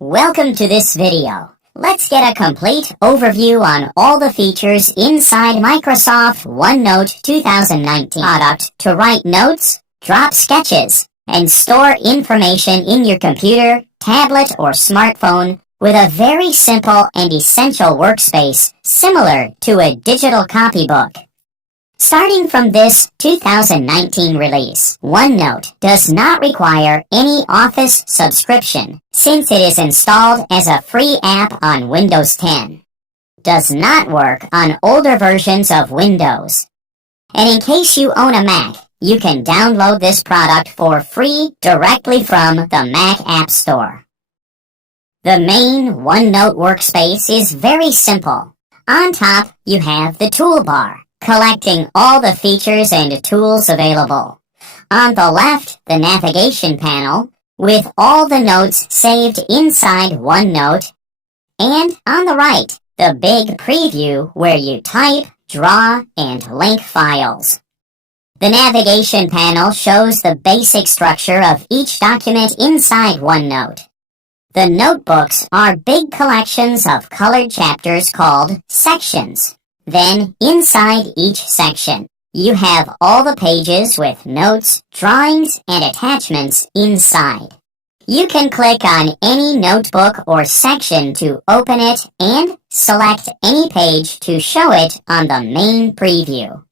Welcome to this video. Let's get a complete overview on all the features inside Microsoft OneNote 2019 product to write notes, drop sketches, and store information in your computer, tablet, or smartphone with a very simple and essential workspace similar to a digital copybook. Starting from this 2019 release, OneNote does not require any Office subscription since it is installed as a free app on Windows 10. Does not work on older versions of Windows. And in case you own a Mac, you can download this product for free directly from the Mac App Store. The main OneNote workspace is very simple. On top, you have the toolbar, collecting all the features and tools available. On the left, the navigation panel, with all the notes saved inside OneNote. And on the right, the big preview where you type, draw, and link files. The navigation panel shows the basic structure of each document inside OneNote. The notebooks are big collections of colored chapters called sections. Then, inside each section, you have all the pages with notes, drawings, and attachments inside. You can click on any notebook or section to open it and select any page to show it on the main preview.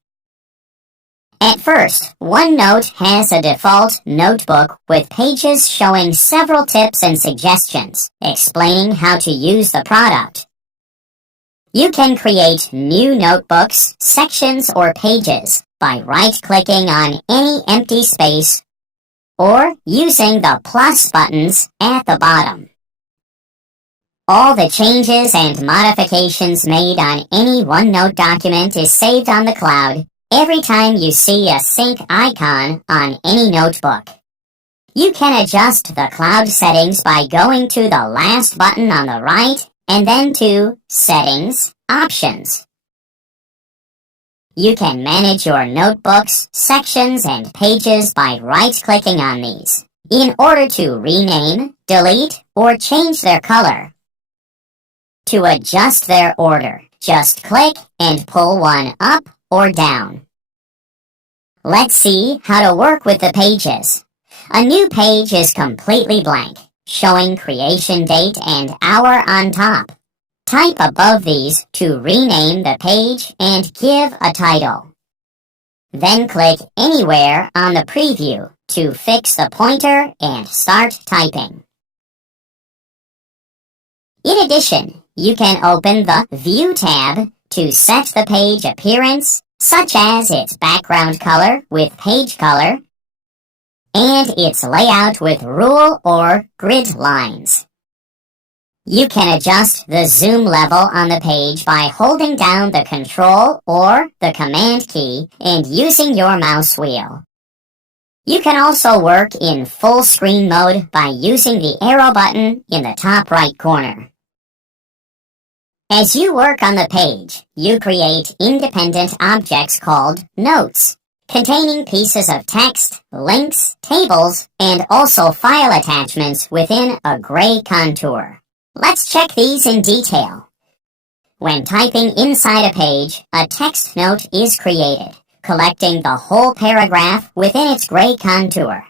At first, OneNote has a default notebook with pages showing several tips and suggestions, explaining how to use the product. You can create new notebooks, sections, or pages by right-clicking on any empty space or using the plus buttons at the bottom. All the changes and modifications made on any OneNote document is saved on the cloud every time you see a sync icon on any notebook. You can adjust the cloud settings by going to the last button on the right and then to Settings, Options. You can manage your notebooks, sections, and pages by right-clicking on these in order to rename, delete, or change their color. To adjust their order, just click and pull one up or down. Let's see how to work with the pages. A new page is completely blank, showing creation date and hour on top. Type above these to rename the page and give a title. Then click anywhere on the preview to fix the pointer and start typing. In addition, you can open the View tab to set the page appearance, such as its background color with page color, and its layout with rule or grid lines. You can adjust the zoom level on the page by holding down the Control or the Command key and using your mouse wheel. You can also work in full screen mode by using the arrow button in the top right corner. As you work on the page, you create independent objects called notes, containing pieces of text, links, tables, and also file attachments within a gray contour. Let's check these in detail. When typing inside a page, a text note is created, collecting the whole paragraph within its gray contour.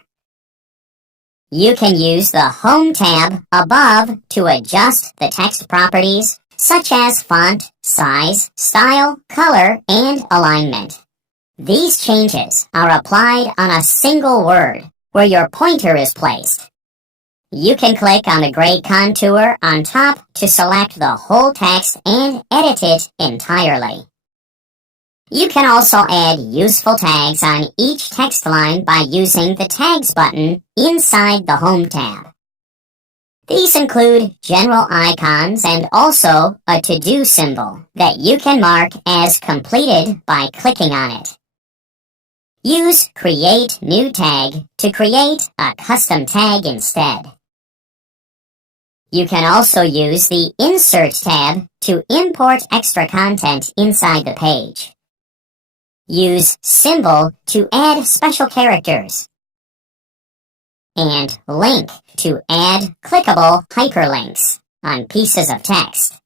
You can use the Home tab above to adjust the text properties, such as font, size, style, color, and alignment. These changes are applied on a single word, where your pointer is placed. You can click on the gray contour on top to select the whole text and edit it entirely. You can also add useful tags on each text line by using the Tags button inside the Home tab. These include general icons and also a to-do symbol that you can mark as completed by clicking on it. Use Create New Tag to create a custom tag instead. You can also use the Insert tab to import extra content inside the page. Use Symbol to add special characters. and link to add clickable hyperlinks on pieces of text.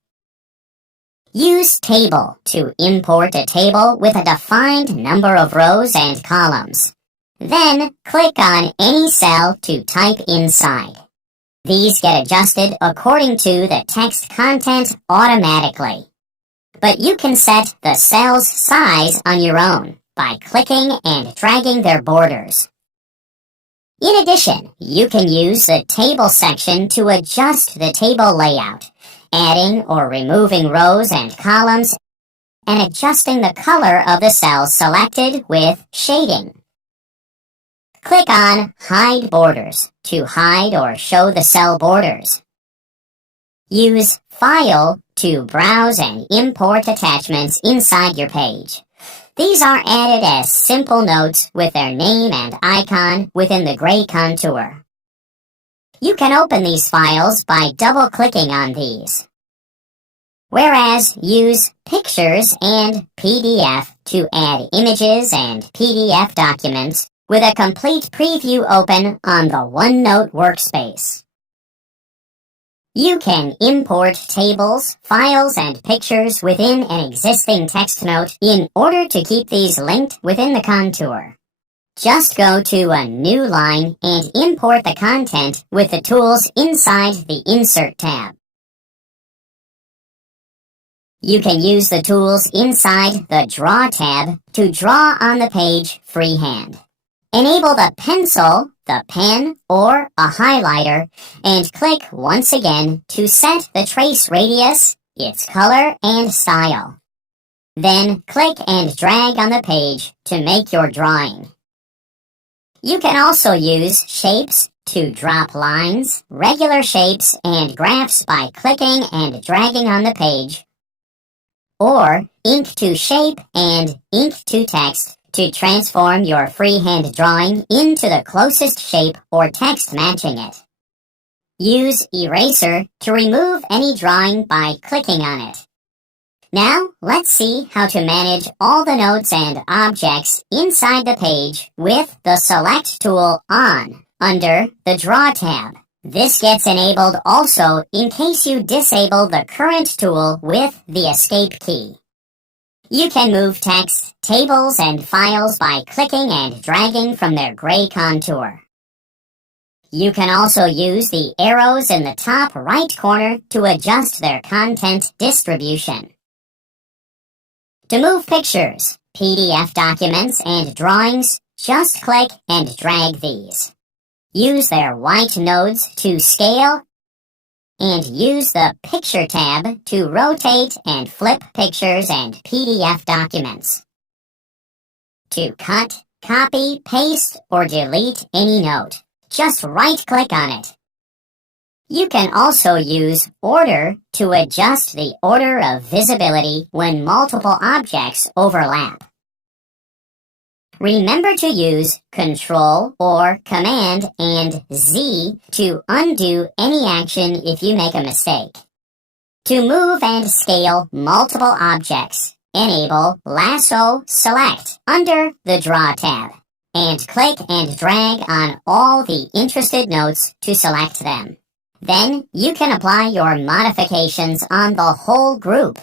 Use table to import a table with a defined number of rows and columns. Then click on any cell to type inside. These get adjusted according to the text content automatically. But you can set the cell's size on your own by clicking and dragging their borders. In addition, you can use the table section to adjust the table layout, adding or removing rows and columns, and adjusting the color of the cells selected with shading. Click on Hide Borders to hide or show the cell borders. Use File to browse and import attachments inside your page. These are added as simple notes with their name and icon within the gray contour. You can open these files by double-clicking on these. Whereas, use Pictures and PDF to add images and PDF documents with a complete preview open on the OneNote workspace. You can import tables, files, and pictures within an existing text note in order to keep these linked within the contour. Just go to a new line and import the content with the tools inside the Insert tab. You can use the tools inside the Draw tab to draw on the page freehand. Enable the pencil, the pen, or a highlighter, and click once again to set the trace radius, its color, and style. Then click and drag on the page to make your drawing. You can also use shapes to drop lines, regular shapes, and graphs by clicking and dragging on the page, or ink to shape and ink to text to transform your freehand drawing into the closest shape or text matching it. Use Eraser to remove any drawing by clicking on it. Now, let's see how to manage all the notes and objects inside the page with the Select tool on under the Draw tab. This gets enabled also in case you disable the current tool with the Escape key. You can move text, tables, and files by clicking and dragging from their gray contour. You can also use the arrows in the top right corner to adjust their content distribution. To move pictures, PDF documents, and drawings, just click and drag these. Use their white nodes to scale, and use the Picture tab to rotate and flip pictures and PDF documents. To cut, copy, paste, or delete any note, just right-click on it. You can also use Order to adjust the order of visibility when multiple objects overlap. Remember to use Control or Command and Z to undo any action if you make a mistake. To move and scale multiple objects, enable Lasso Select under the Draw tab, and click and drag on all the interested notes to select them. Then you can apply your modifications on the whole group.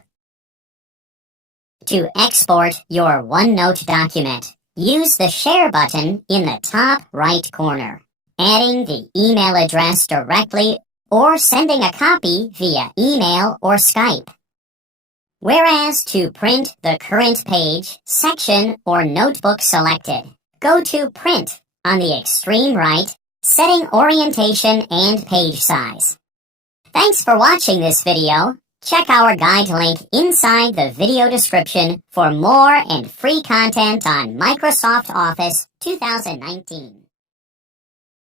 To export your OneNote document, use the Share button in the top right corner, adding the email address directly or sending a copy via email or Skype. Whereas to print the current page, section, or notebook selected, go to Print on the extreme right, setting orientation and page size. Thanks for watching this video. Check our guide link inside the video description for more and free content on Microsoft Office 2019.